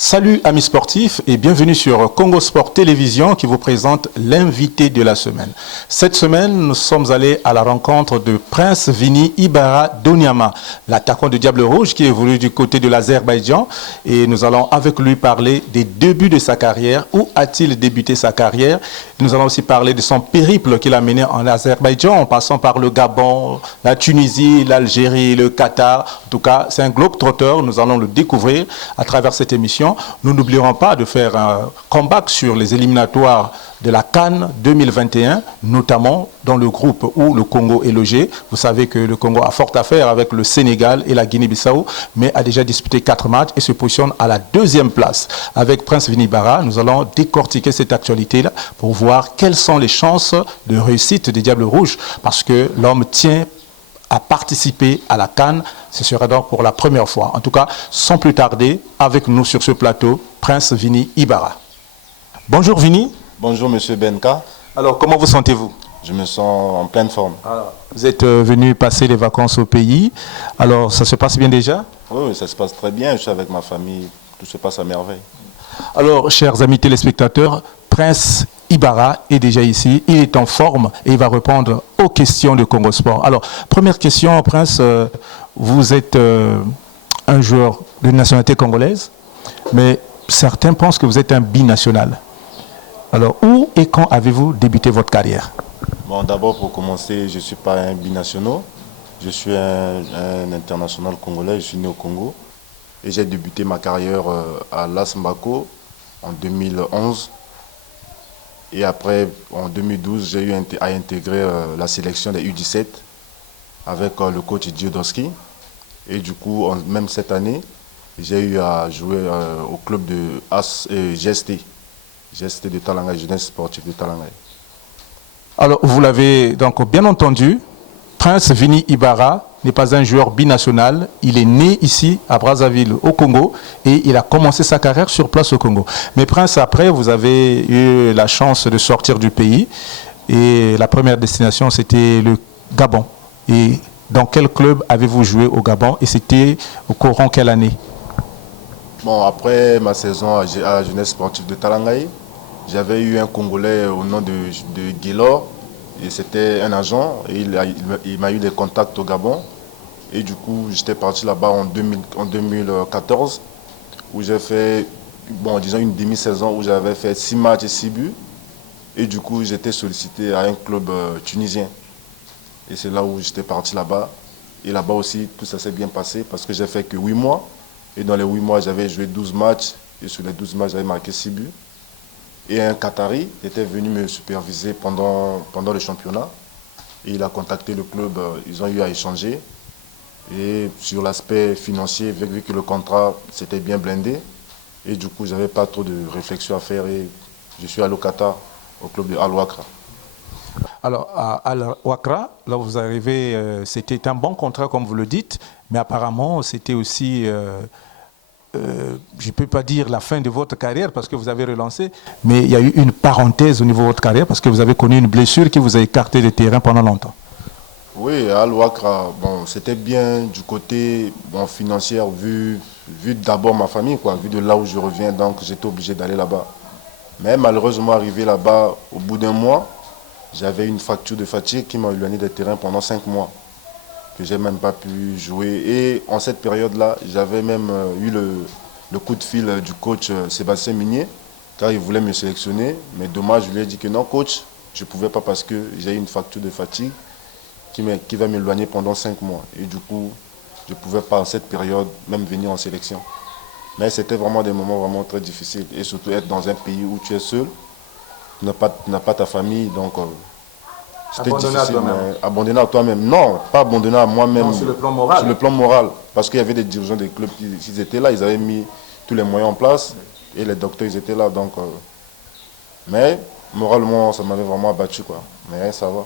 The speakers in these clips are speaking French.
Salut amis sportifs et bienvenue sur Congo Sport Télévision qui vous présente l'invité de la semaine. Cette semaine, nous sommes allés à la rencontre de Prince Vini Ibarra Doniama, l'attaquant du Diable Rouge qui évolue du côté de l'Azerbaïdjan. Et nous allons avec lui parler des débuts de sa carrière. Où a-t-il débuté sa carrière? Nous allons aussi parler de son périple qu'il a mené en Azerbaïdjan en passant par le Gabon, la Tunisie, l'Algérie, le Qatar. En tout cas, c'est un globe-trotteur. Nous allons le découvrir à travers cette émission. Nous n'oublierons pas de faire un comeback sur les éliminatoires de la CAN 2021, notamment dans le groupe où le Congo est logé. Vous savez que le Congo a fort à faire avec le Sénégal et la Guinée-Bissau, mais a déjà disputé 4 matchs et se positionne à la 2e place. Avec Prince Vini Ibarra, nous allons décortiquer cette actualité-là pour voir quelles sont les chances de réussite des Diables Rouges, parce que l'homme tient à participer à la CAN. Ce sera donc pour la première fois. En tout cas, sans plus tarder, avec nous sur ce plateau, Prince Vini Ibarra. Bonjour Vini. Bonjour Monsieur Benka. Alors, comment vous sentez-vous? Je me sens en pleine forme. Alors, vous êtes venu passer les vacances au pays. Alors, ça se passe bien déjà? Oui, ça se passe très bien. Je suis avec ma famille. Tout se passe à merveille. Alors, chers amis téléspectateurs, Prince Ibarra est déjà ici, il est en forme et il va répondre aux questions de Congo Sport. Alors, première question, Prince, vous êtes un joueur de nationalité congolaise, mais certains pensent que vous êtes un binational. Alors, où et quand avez-vous débuté votre carrière? Bon, d'abord, pour commencer, je ne suis pas un binational. Je suis un international congolais, je suis né au Congo. Et j'ai débuté ma carrière à l'AS Mbako en 2011. Et après, en 2012, j'ai eu à intégrer la sélection des U17 avec le coach Diodowski. Et du coup, même cette année, j'ai eu à jouer au club de GST de Talanga, Jeunesse Sportive de Talanga. Alors, vous l'avez donc bien entendu, Prince Vini Ibarra n'est pas un joueur binational. Il est né ici à Brazzaville au Congo et il a commencé sa carrière sur place au Congo. Mais Prince, après, vous avez eu la chance de sortir du pays et la première destination, c'était le Gabon. Et dans quel club avez-vous joué au Gabon et c'était au courant quelle année? Bon, après ma saison à la Jeunesse Sportive de Talangaï, j'avais eu un Congolais au nom de Guélor. Et c'était un agent et il m'a eu des contacts au Gabon. Et du coup, j'étais parti là-bas en 2014 où j'ai fait, bon, disons une demi-saison où j'avais fait 6 matchs et 6 buts. Et du coup, j'étais sollicité à un club tunisien. Et c'est là où j'étais parti là-bas. Et là-bas aussi, tout ça s'est bien passé parce que j'ai fait que 8 mois. Et dans les 8 mois, j'avais joué 12 matchs. Et sur les 12 matchs, j'avais marqué 6 buts. Et un Qatari était venu me superviser pendant le championnat. Et il a contacté le club, ils ont eu à échanger. Et sur l'aspect financier, vu que le contrat s'était bien blindé, et du coup, je n'avais pas trop de réflexion à faire. Et je suis allé au Qatar, au club de Al-Wakra. Alors, à Al-Wakra, là où vous arrivez, c'était un bon contrat, comme vous le dites, mais apparemment, c'était aussi... je ne peux pas dire la fin de votre carrière parce que vous avez relancé, mais il y a eu une parenthèse au niveau de votre carrière parce que vous avez connu une blessure qui vous a écarté des terrains pendant longtemps. Oui, à Al-Wakra, bon, c'était bien du côté financier, vu d'abord ma famille, quoi, vu de là où je reviens, donc j'étais obligé d'aller là-bas. Mais malheureusement, arrivé là-bas, au bout d'un mois, j'avais une fracture de fatigue qui m'a éloigné des terrains pendant 5 mois. Que j'ai même pas pu jouer. Et en cette période-là, j'avais même eu le coup de fil du coach Sébastien Minier, car il voulait me sélectionner. Mais dommage, je lui ai dit que non, coach, je ne pouvais pas parce que j'ai une fracture de fatigue qui va m'éloigner pendant 5 mois. Et du coup, je ne pouvais pas en cette période même venir en sélection. Mais c'était vraiment des moments vraiment très difficiles. Et surtout être dans un pays où tu es seul, tu n'as pas ta famille, donc... C'était difficile, mais abandonné à toi-même. Non, pas abandonné à moi-même. Sur le plan moral. Sur le plan moral. Parce qu'il y avait des dirigeants des clubs qui étaient là, ils avaient mis tous les moyens en place. Et les docteurs, ils étaient là. Donc, mais moralement, ça m'avait vraiment abattu, quoi. Mais ça va.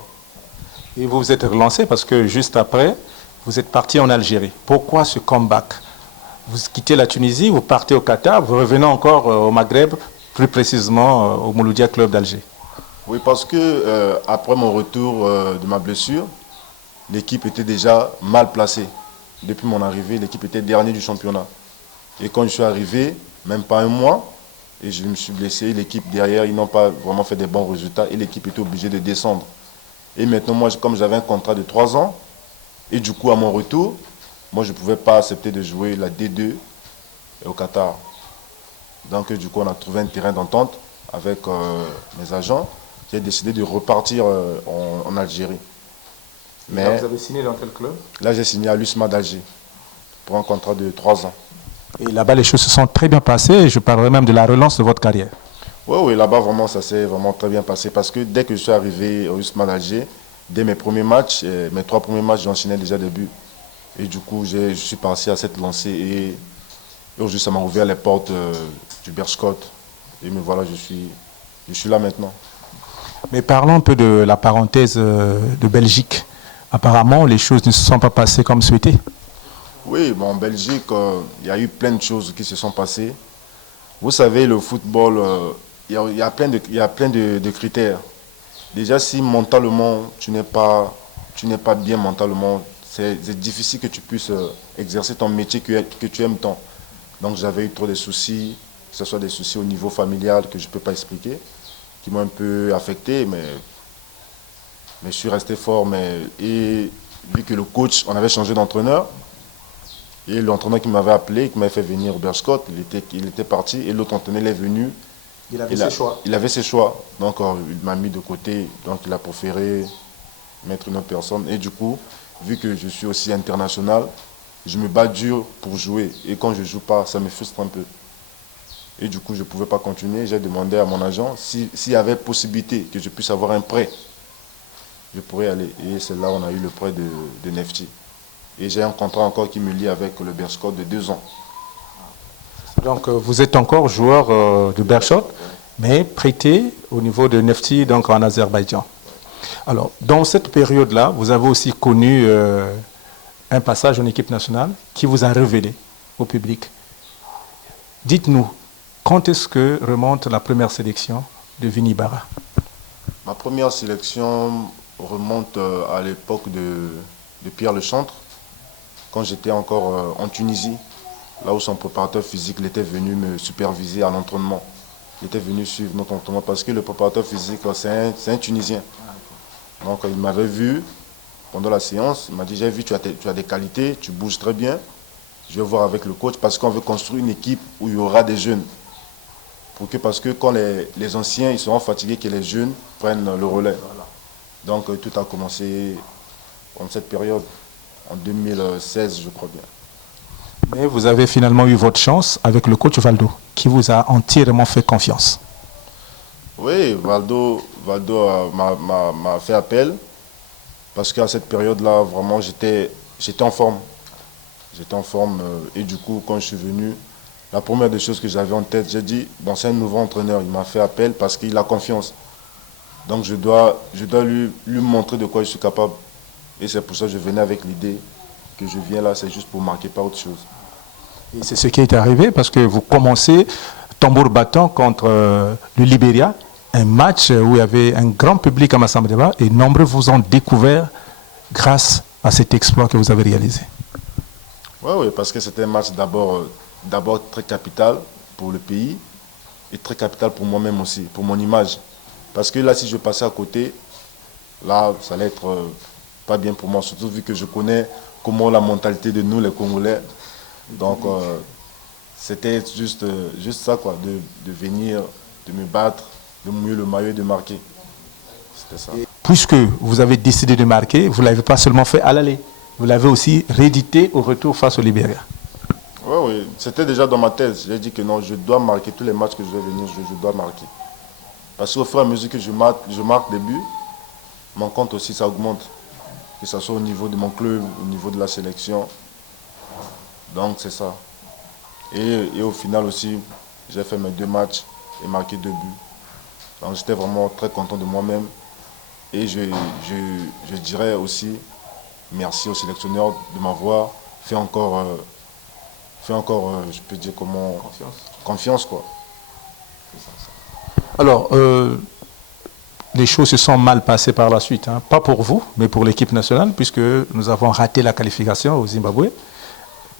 Et vous vous êtes relancé parce que juste après, vous êtes parti en Algérie. Pourquoi ce comeback? Vous quittez la Tunisie, vous partez au Qatar, vous revenez encore au Maghreb, plus précisément au Mouloudia Club d'Alger. Oui, parce que après mon retour de ma blessure, l'équipe était déjà mal placée. Depuis mon arrivée, l'équipe était dernière du championnat. Et quand je suis arrivé, même pas un mois. Et je me suis blessé. L'équipe derrière, ils n'ont pas vraiment fait des bons résultats. Et l'équipe était obligée de descendre. Et maintenant, moi, comme j'avais un contrat de 3 ans, et du coup, à mon retour, moi, je ne pouvais pas accepter de jouer la D2 au Qatar. Donc, du coup, on a trouvé un terrain d'entente avec mes agents. J'ai décidé de repartir en Algérie. Mais là, vous avez signé dans quel club? Là, j'ai signé à l'USMA d'Alger pour un contrat de 3 ans. Et là-bas, les choses se sont très bien passées. Je parlerai même de la relance de votre carrière. Oui, là-bas, vraiment, ça s'est vraiment très bien passé. Parce que dès que je suis arrivé au USMA d'Alger, dès mes premiers matchs, mes 3 premiers matchs, j'enchaînais déjà des buts. Et du coup, je suis passé à cette lancée. Et aujourd'hui, ça m'a ouvert les portes du Berchkot. Et me voilà, je suis là maintenant. Mais parlons un peu de la parenthèse de Belgique. Apparemment, les choses ne se sont pas passées comme souhaité. Oui, bon, en Belgique, il y a eu plein de choses qui se sont passées. Vous savez, le football, il y a plein de critères. Déjà, si mentalement, tu n'es pas bien mentalement, c'est difficile que tu puisses exercer ton métier que tu aimes tant. Donc, j'avais eu trop de soucis, que ce soit des soucis au niveau familial que je ne peux pas expliquer, qui m'ont un peu affecté, mais je suis resté fort. Et vu que le coach, on avait changé d'entraîneur, et l'entraîneur qui m'avait appelé, qui m'avait fait venir au Berchkot, il était parti, et l'autre entraîneur est venu. Il avait ses choix. Il avait ses choix. Donc, il m'a mis de côté. Donc, il a préféré mettre une autre personne. Et du coup, vu que je suis aussi international, je me bats dur pour jouer. Et quand je ne joue pas, ça me frustre un peu. Et du coup, je ne pouvais pas continuer. J'ai demandé à mon agent s'il y avait possibilité que je puisse avoir un prêt. Je pourrais aller. Et c'est là où on a eu le prêt de Nefti. Et j'ai un contrat encore qui me lie avec le Berchkot de 2 ans. Donc, vous êtes encore joueur de Berchkot, mais prêté au niveau de Nefti, donc en Azerbaïdjan. Alors, dans cette période-là, vous avez aussi connu un passage en équipe nationale qui vous a révélé au public. Dites-nous, quand est-ce que remonte la première sélection de Vini Ibarra? Ma première sélection remonte à l'époque de Pierre Lechantre, quand j'étais encore en Tunisie, là où son préparateur physique il était venu me superviser à l'entraînement. Il était venu suivre notre entraînement parce que le préparateur physique, c'est un Tunisien. Donc il m'avait vu pendant la séance, il m'a dit, j'ai vu, tu as des qualités, tu bouges très bien. Je vais voir avec le coach parce qu'on veut construire une équipe où il y aura des jeunes. Parce que quand les anciens ils seront fatigués, que les jeunes prennent le relais. Donc tout a commencé en cette période, en 2016 je crois bien. Mais vous avez finalement eu votre chance avec le coach Valdo, qui vous a entièrement fait confiance. Oui, Valdo m'a fait appel, parce qu'à cette période-là, vraiment, j'étais en forme. J'étais en forme, et du coup, quand je suis venu, la première des choses que j'avais en tête, j'ai dit, bon, c'est un nouveau entraîneur, il m'a fait appel parce qu'il a confiance. Donc je dois lui montrer de quoi je suis capable. Et c'est pour ça que je venais avec l'idée que je viens là, c'est juste pour marquer, pas autre chose. Et c'est ce qui est arrivé parce que vous commencez tambour battant contre le Libéria, un match où il y avait un grand public à Massambédéba et nombreux vous ont découvert grâce à cet exploit que vous avez réalisé. Oui, parce que c'était un match d'abord très capital pour le pays et très capital pour moi-même aussi, pour mon image. Parce que là, si je passais à côté, là, ça allait être pas bien pour moi, surtout vu que je connais comment la mentalité de nous, les Congolais. Donc, c'était juste ça, quoi, de venir, de me battre, de mouiller le maillot et de marquer. C'était ça. Puisque vous avez décidé de marquer, vous ne l'avez pas seulement fait à l'aller, vous l'avez aussi réédité au retour face au Libéria. Oui, c'était déjà dans ma thèse. J'ai dit que non, je dois marquer tous les matchs que je vais venir, je dois marquer. Parce qu'au fur et à mesure que je marque des buts, mon compte aussi, ça augmente. Que ce soit au niveau de mon club, au niveau de la sélection. Donc, c'est ça. Et au final aussi, j'ai fait mes 2 matchs et marqué 2 buts. Donc, j'étais vraiment très content de moi-même. Et je dirais aussi merci au sélectionneur de m'avoir fait encore, je peux dire comment... Confiance, quoi. Alors, les choses se sont mal passées par la suite, hein. Pas pour vous, mais pour l'équipe nationale, puisque nous avons raté la qualification au Zimbabwe.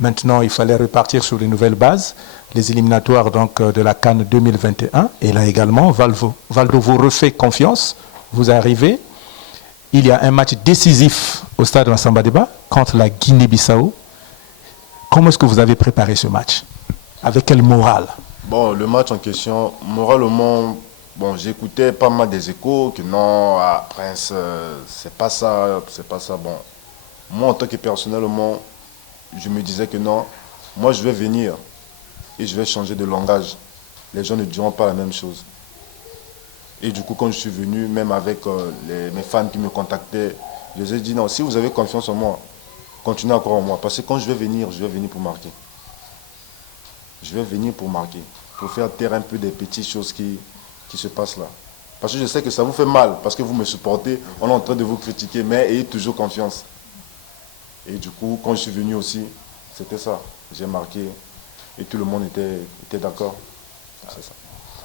Maintenant, il fallait repartir sur les nouvelles bases, les éliminatoires donc, de la CAN 2021. Et là également, Valdo vous refait confiance. Vous arrivez. Il y a un match décisif au stade Massamba Déba contre la Guinée-Bissau. Comment est-ce que vous avez préparé ce match? Avec quel moral? Bon, le match en question, moralement, bon, j'écoutais pas mal des échos que non, Prince, c'est pas ça, c'est pas ça. Bon, moi en tant que personnellement, je me disais que non, moi je vais venir et je vais changer de langage. Les gens ne diront pas la même chose. Et du coup, quand je suis venu, même avec mes fans qui me contactaient, je les ai dit non, si vous avez confiance en moi, continuez encore en moi. Parce que quand je vais venir pour marquer. Je vais venir pour marquer, pour faire taire un peu des petites choses qui se passent là. Parce que je sais que ça vous fait mal, parce que vous me supportez, on est en train de vous critiquer, mais ayez toujours confiance. Et du coup, quand je suis venu aussi, c'était ça. J'ai marqué et tout le monde était d'accord. C'est ça.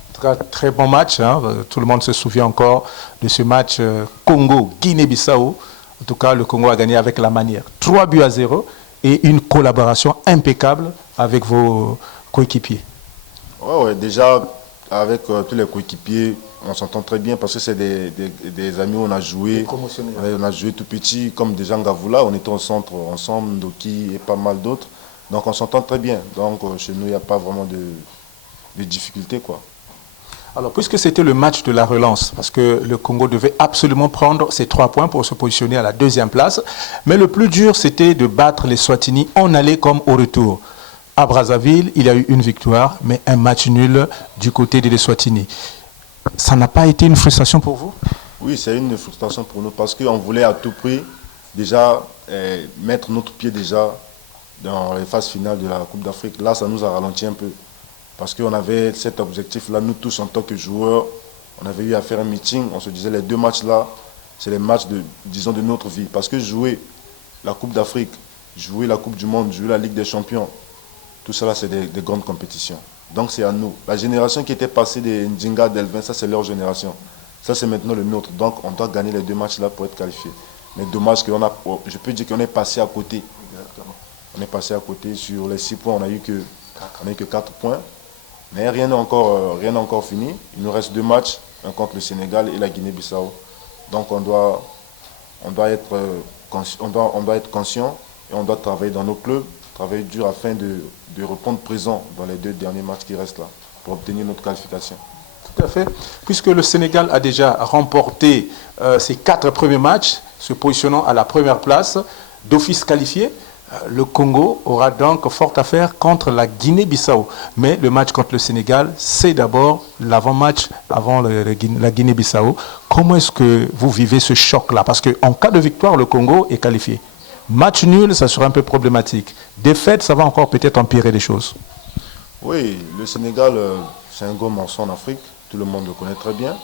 En tout cas, très bon match. Hein. Tout le monde se souvient encore de ce match Congo-Guinée-Bissau. En tout cas, le Congo a gagné avec la manière. 3-0 et une collaboration impeccable avec vos coéquipiers. Ouais, déjà, avec tous les coéquipiers, on s'entend très bien parce que c'est des amis où on a joué. On a joué tout petit, comme déjà Ngavoula, on était au centre ensemble, Ndoki et pas mal d'autres. Donc on s'entend très bien. Donc chez nous, il n'y a pas vraiment de difficultés, quoi. Alors, puisque c'était le match de la relance, parce que le Congo devait absolument prendre ses 3 points pour se positionner à la 2e place, mais le plus dur, c'était de battre les Swatini en aller comme au retour. À Brazzaville, il y a eu une victoire, mais un match nul du côté des Swatini. Ça n'a pas été une frustration pour vous? Oui, c'est une frustration pour nous parce qu'on voulait à tout prix déjà mettre notre pied déjà dans les phases finales de la Coupe d'Afrique. Là, ça nous a ralenti un peu. Parce qu'on avait cet objectif-là, nous tous en tant que joueurs, on avait eu à faire un meeting, on se disait les 2 matchs-là, c'est les matchs disons, de notre vie. Parce que jouer la Coupe d'Afrique, jouer la Coupe du Monde, jouer la Ligue des Champions, tout cela c'est des grandes compétitions. Donc c'est à nous. La génération qui était passée des Ndinga, d'Elvin, ça c'est leur génération. Ça c'est maintenant le nôtre. Donc on doit gagner les 2 matchs-là pour être qualifié. Mais dommage qu'on a, je peux dire qu'on est passé à côté. On est passé à côté sur les 6 points, on n'a eu que 4 points. Mais rien n'est encore fini. Il nous reste 2 matchs, un contre le Sénégal et la Guinée-Bissau. Donc on doit être conscient et on doit travailler dans nos clubs, travailler dur afin de répondre présent dans les 2 derniers matchs qui restent là pour obtenir notre qualification. Tout à fait. Puisque le Sénégal a déjà remporté ses 4 premiers matchs, se positionnant à la première place, d'office qualifié, le Congo aura donc fort à faire contre la Guinée-Bissau. Mais le match contre le Sénégal, c'est d'abord l'avant-match avant la Guinée-Bissau. Comment est-ce que vous vivez ce choc-là? Parce qu'en cas de victoire, le Congo est qualifié. Match nul, ça sera un peu problématique. Défaite, ça va encore peut-être empirer les choses. Oui, le Sénégal, c'est un gros morceau en Afrique. Tout le monde le connaît très bien.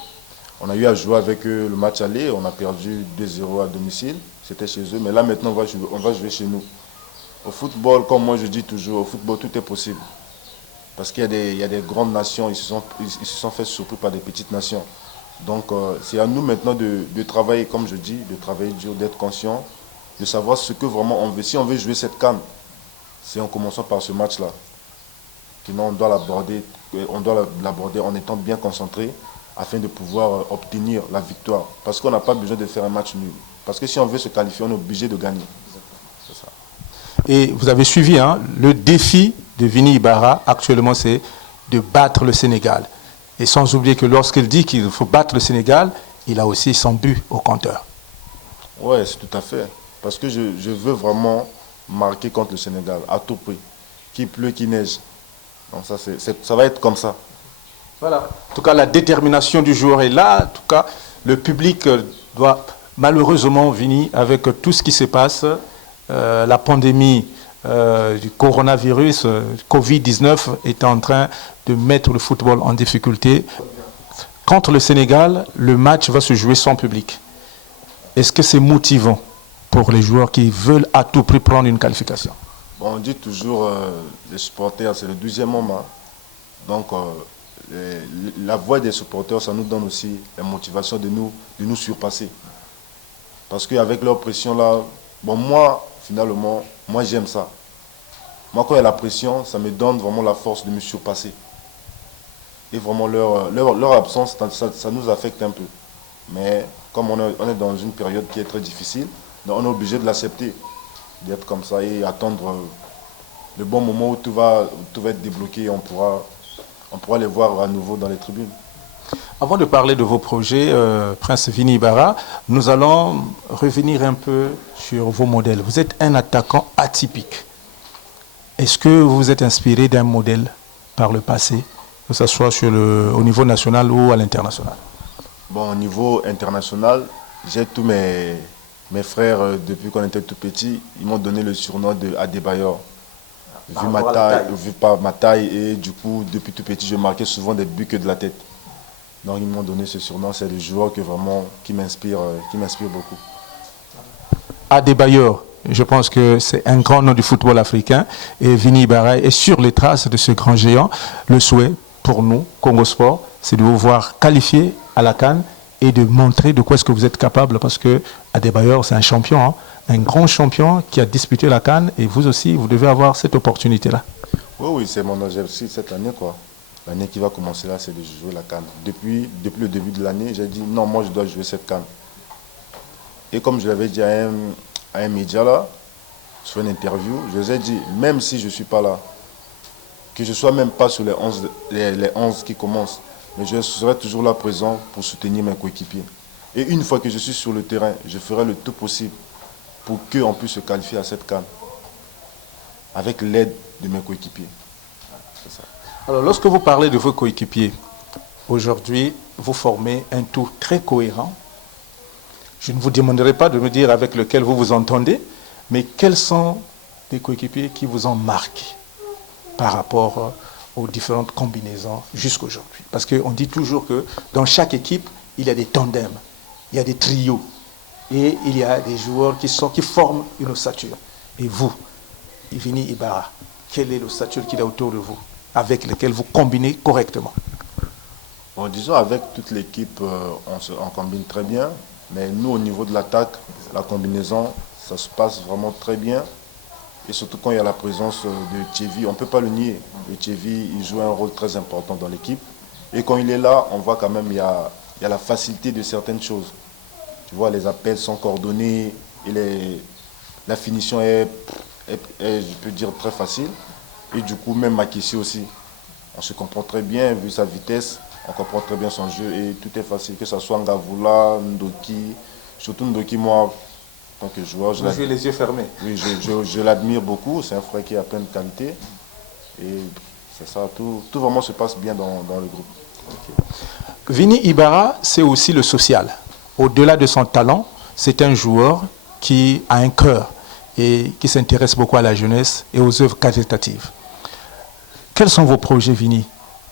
On a eu à jouer avec eux le match aller. On a perdu 2-0 à domicile. C'était chez eux. Mais là, maintenant, on va jouer chez nous. Au football, comme moi je dis toujours, au football, tout est possible. Parce qu'il y a des grandes nations, ils se sont fait surpris par des petites nations. Donc, c'est à nous maintenant de travailler, comme je dis, de travailler dur, d'être conscient, de savoir ce que vraiment on veut. Si on veut jouer cette CAN, c'est en commençant par ce match-là. Sinon, on doit l'aborder en étant bien concentré afin de pouvoir obtenir la victoire. Parce qu'on n'a pas besoin de faire un match nul. Parce que si on veut se qualifier, on est obligé de gagner. C'est ça. Et vous avez suivi, hein, le défi de Vini Ibarra, actuellement, c'est de battre le Sénégal. Et sans oublier que lorsqu'il dit qu'il faut battre le Sénégal, il a aussi son but au compteur. Oui, c'est tout à fait. Parce que je veux vraiment marquer contre le Sénégal, à tout prix. Qu'il pleut, qu'il neige. Donc ça va être comme ça. Voilà. En tout cas, la détermination du joueur est là. En tout cas, le public doit malheureusement, Vini, avec tout ce qui se passe, la pandémie du coronavirus, Covid-19, est en train de mettre le football en difficulté. Contre le Sénégal, le match va se jouer sans public. Est-ce que c'est motivant pour les joueurs qui veulent à tout prix prendre une qualification? Bon, on dit toujours, les supporters, c'est le 12e moment. Donc, la voix des supporters, ça nous donne aussi la motivation de nous surpasser. Parce qu'avec leur pression là, bon, moi, finalement, moi j'aime ça. Moi, quand il y a la pression, ça me donne vraiment la force de me surpasser. Et vraiment, leur absence, ça nous affecte un peu. Mais comme on est dans une période qui est très difficile, donc on est obligé de l'accepter, d'être comme ça et attendre le bon moment où tout va être débloqué et on pourra les voir à nouveau dans les tribunes. Avant de parler de vos projets, Prince Vini Ibarra, nous allons revenir un peu sur vos modèles. Vous êtes un attaquant atypique. Est-ce que vous vous êtes inspiré d'un modèle par le passé, que ce soit au niveau national ou à l'international? Bon, au niveau international, j'ai tous mes frères, depuis qu'on était tout petits, ils m'ont donné le surnom de Adebayor. Vu par ma taille et du coup, depuis tout petit, je marquais souvent des buts que de la tête. Donc ils m'ont donné ce surnom, c'est le joueur qui m'inspire beaucoup. Adebayor, je pense que c'est un grand nom du football africain et Vini Ibarra est sur les traces de ce grand géant. Le souhait pour nous, Congo Sport, c'est de vous voir qualifié à la CAN et de montrer de quoi est-ce que vous êtes capable parce que Adebayor, c'est un champion, hein, un grand champion qui a disputé la CAN et vous aussi, vous devez avoir cette opportunité-là. Oui, c'est mon objectif cette année, quoi. L'année qui va commencer là, c'est de jouer la CAN. Depuis le début de l'année, j'ai dit non, moi je dois jouer cette CAN. Et comme je l'avais dit à un média là, sur une interview, je les ai dit, même si je ne suis pas là, que je ne sois même pas sur les 11 qui commencent, mais je serai toujours là présent pour soutenir mes coéquipiers. Et une fois que je suis sur le terrain, je ferai le tout possible pour qu'on puisse se qualifier à cette CAN avec l'aide de mes coéquipiers. C'est ça. Alors, lorsque vous parlez de vos coéquipiers, aujourd'hui, vous formez un tout très cohérent. Je ne vous demanderai pas de me dire avec lequel vous vous entendez, mais quels sont les coéquipiers qui vous ont marqué par rapport aux différentes combinaisons jusqu'à aujourd'hui? Parce qu'on dit toujours que dans chaque équipe, il y a des tandems, il y a des trios, et il y a des joueurs qui forment une ossature. Et vous, Vini Ibarra, quelle est l'ossature qu'il y a autour de vous, avec lequel vous combinez correctement? Bon, disons, avec toute l'équipe, on combine très bien. Mais nous, au niveau de l'attaque, la combinaison, ça se passe vraiment très bien. Et surtout quand il y a la présence de Thierry, on ne peut pas le nier. Le Thierry, il joue un rôle très important dans l'équipe. Et quand il est là, on voit quand même qu'il y a la facilité de certaines choses. Tu vois, les appels sont coordonnés et la finition est, je peux dire, très facile. Et du coup, même Makissi aussi, on se comprend très bien, vu sa vitesse, on comprend très bien son jeu et tout est facile, que ce soit Ngavoula, Ndoki, surtout Ndoki, moi, en tant que joueur, Vous jouez les yeux fermés. Oui, je l'admire beaucoup, c'est un frère qui a plein de qualités et c'est ça, tout vraiment se passe bien dans le groupe. Okay. Vini Ibarra, c'est aussi le social. Au-delà de son talent, c'est un joueur qui a un cœur et qui s'intéresse beaucoup à la jeunesse et aux œuvres caritatives. Quels sont vos projets, Vini,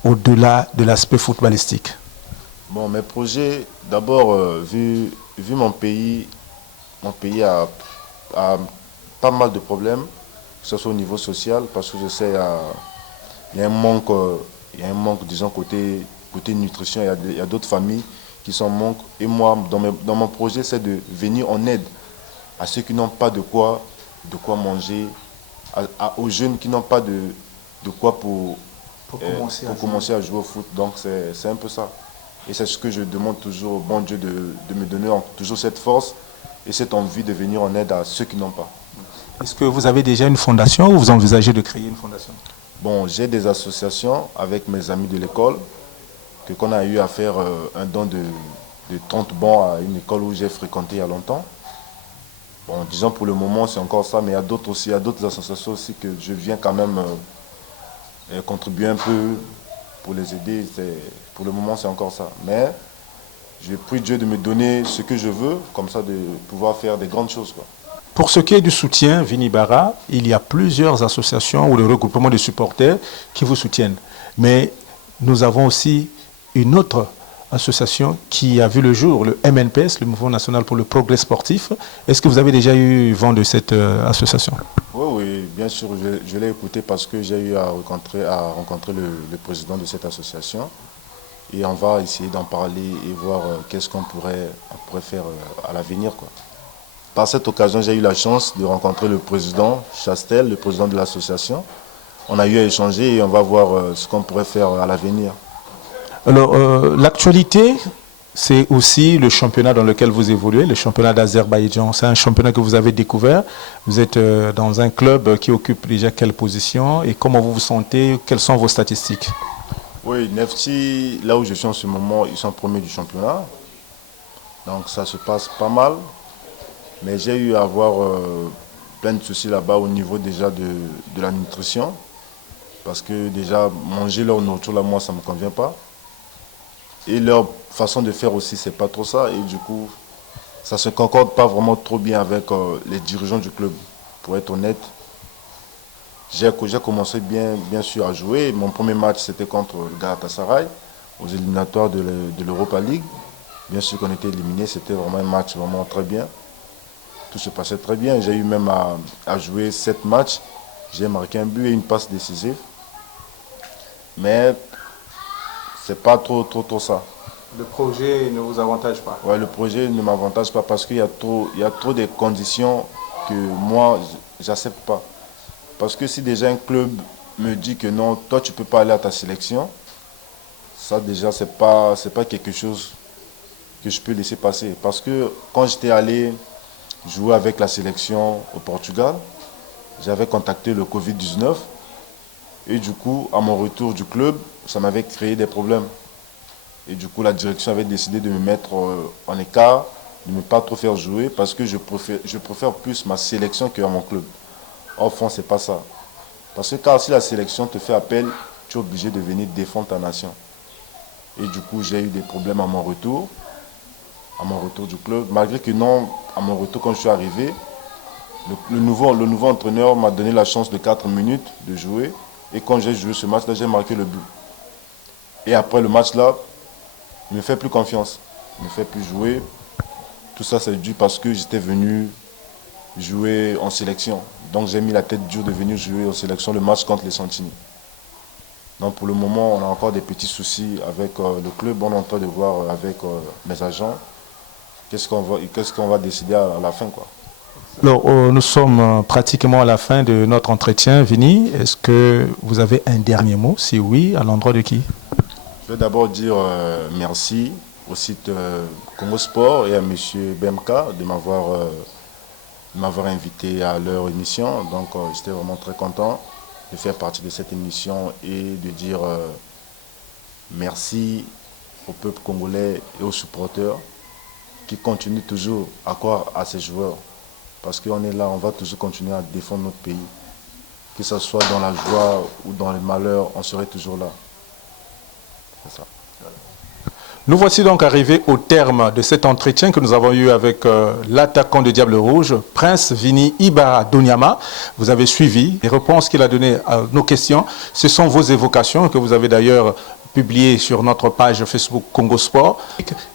au-delà de l'aspect footballistique? Bon, mes projets, d'abord, vu mon pays a pas mal de problèmes, que ce soit au niveau social, parce que je sais il y a un manque, disons, côté nutrition, il y a d'autres familles qui sont en manque. Et moi, dans mon projet, c'est de venir en aide à ceux qui n'ont pas de quoi manger, aux jeunes qui n'ont pas de quoi pour commencer à jouer au foot. Donc c'est un peu ça. Et c'est ce que je demande toujours au bon Dieu de me donner toujours cette force et cette envie de venir en aide à ceux qui n'ont pas. Est-ce que vous avez déjà une fondation ou vous envisagez de créer une fondation? Bon, j'ai des associations avec mes amis de l'école qu'on a eu à faire un don de 30 bons à une école où j'ai fréquenté il y a longtemps. Bon, disons pour le moment c'est encore ça, mais il y a d'autres aussi, il y a d'autres associations aussi que je viens quand même contribuer un peu pour les aider. Pour le moment c'est encore ça. Mais je prie Dieu de me donner ce que je veux, comme ça de pouvoir faire des grandes choses, quoi. Pour ce qui est du soutien, Vini Ibarra, il y a plusieurs associations ou des regroupements de supporters qui vous soutiennent. Mais nous avons aussi une autre association qui a vu le jour, le MNPS, le Mouvement National pour le Progrès Sportif. Est-ce que vous avez déjà eu vent de cette association? Oui, bien sûr, je l'ai écouté parce que j'ai eu à rencontrer le président de cette association. Et on va essayer d'en parler et voir qu'est-ce qu'on pourrait faire à l'avenir, quoi. par cette occasion, j'ai eu la chance de rencontrer le président Chastel, le président de l'association. On a eu à échanger et on va voir ce qu'on pourrait faire à l'avenir. Alors, l'actualité, c'est aussi le championnat dans lequel vous évoluez, le championnat d'Azerbaïdjan. C'est un championnat que vous avez découvert. Vous êtes dans un club qui occupe déjà quelle position et comment vous vous sentez? Quelles sont vos statistiques? Oui, Nefti, là où je suis en ce moment, ils sont premiers du championnat. Donc ça se passe pas mal. Mais j'ai eu à avoir plein de soucis là-bas au niveau déjà de la nutrition. Parce que déjà, manger leur nourriture, là, moi, ça ne me convient pas. Et leur façon de faire aussi, c'est pas trop ça. Et du coup, ça ne se concorde pas vraiment trop bien avec les dirigeants du club. Pour être honnête, j'ai commencé bien sûr à jouer. Mon premier match, c'était contre le Galatasaray, aux éliminatoires de l'Europa League. Bien sûr qu'on était éliminé, c'était vraiment un match vraiment très bien. Tout se passait très bien. J'ai eu même à jouer 7 matchs. J'ai marqué un but et une passe décisive. Mais c'est pas trop ça. Le projet ne vous avantage pas? Ouais, le projet ne m'avantage pas parce qu'il y a trop de conditions que moi, j'accepte pas. Parce que si déjà un club me dit que non, toi tu peux pas aller à ta sélection, ça déjà c'est pas quelque chose que je peux laisser passer. Parce que quand j'étais allé jouer avec la sélection au Portugal, j'avais contacté le Covid-19 et du coup, à mon retour du club, ça m'avait créé des problèmes. Et du coup, la direction avait décidé de me mettre en écart, de ne pas trop faire jouer parce que je préfère plus ma sélection qu'à mon club. Au fond, c'est pas ça. Parce que car si la sélection te fait appel, tu es obligé de venir défendre ta nation. Et du coup, j'ai eu des problèmes à mon retour du club. Malgré que non, à mon retour, quand je suis arrivé, le nouveau entraîneur m'a donné la chance de 4 minutes de jouer. Et quand j'ai joué ce match-là, j'ai marqué le but. Et après le match-là, il ne me fait plus confiance. Il ne me fait plus jouer. Tout ça, c'est dû parce que j'étais venu jouer en sélection. Donc j'ai mis la tête dure de venir jouer en sélection le match contre les Santini. Donc pour le moment, on a encore des petits soucis avec le club. On est en train de voir avec mes agents qu'est-ce qu'on va décider à la fin, quoi. Alors, nous sommes pratiquement à la fin de notre entretien. Vini, est-ce que vous avez un dernier mot? Si oui, à l'endroit de qui? Je vais d'abord dire merci au site Congo Sport et à M. BMK de m'avoir invité à leur émission. Donc j'étais vraiment très content de faire partie de cette émission et de dire merci au peuple congolais et aux supporters qui continuent toujours à croire à ces joueurs. Parce qu'on est là, on va toujours continuer à défendre notre pays. Que ce soit dans la joie ou dans le malheur, on serait toujours là. C'est ça. Nous voici donc arrivés au terme de cet entretien que nous avons eu avec l'attaquant de Diable Rouge, Prince Vini Ibarra Doniama. Vous avez suivi les réponses qu'il a données à nos questions. Ce sont vos évocations que vous avez d'ailleurs publiées sur notre page Facebook Congo Sport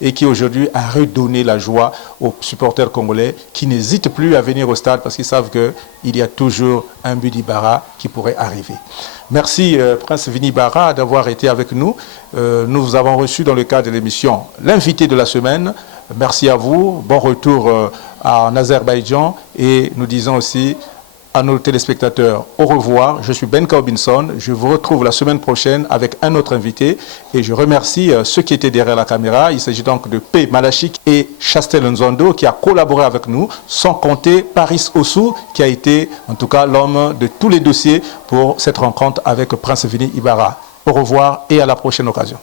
et qui aujourd'hui a redonné la joie aux supporters congolais qui n'hésitent plus à venir au stade parce qu'ils savent qu'il y a toujours un but d'Ibarra qui pourrait arriver. Merci Prince Vini Ibarra d'avoir été avec nous. Nous vous avons reçu dans le cadre de l'émission l'invité de la semaine. Merci à vous. Bon retour en Azerbaïdjan et nous disons aussi à nos téléspectateurs au revoir. Je suis Ben Kaubinson. Je vous retrouve la semaine prochaine avec un autre invité et je remercie ceux qui étaient derrière la caméra. Il s'agit donc de P. Malachik et Chastel Nzondo qui a collaboré avec nous, sans compter Paris Ossou qui a été en tout cas l'homme de tous les dossiers pour cette rencontre avec Prince Vini Ibarra. Au revoir et à la prochaine occasion.